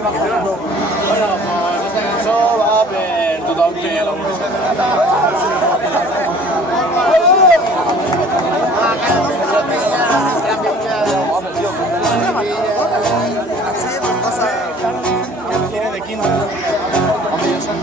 Bueno, pues esta cançó va per tothom que la vulgui. Tiene de quinto. Hombre, yo soy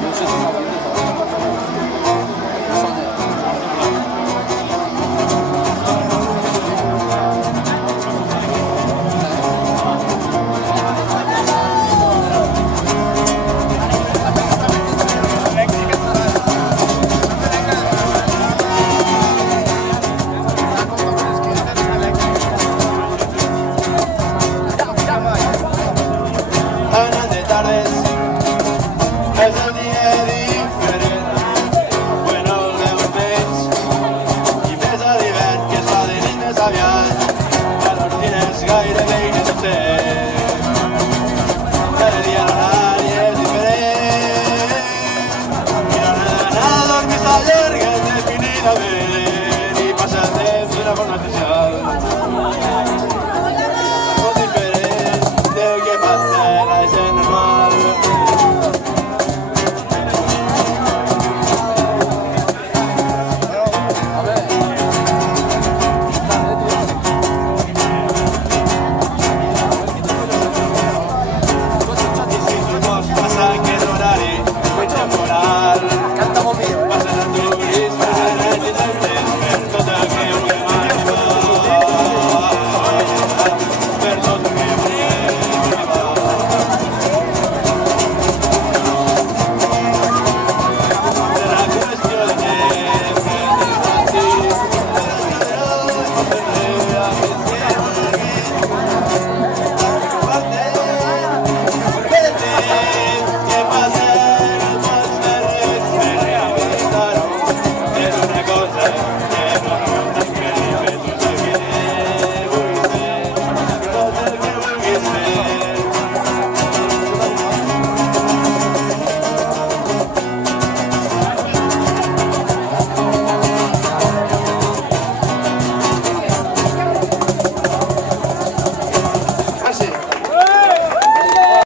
tardes, és un dia diferent, bueno, el meu menys, i més a l'hivern que es fa de nit més aviat, a l'ordina és gairebé inexistent. Cada dia l'horari és diferent, i l'hora d'anar a dormir s'allarga indefinidament, i passa el temps d'una forma especial. Molt diferent del que passa la gent normal. Yeah.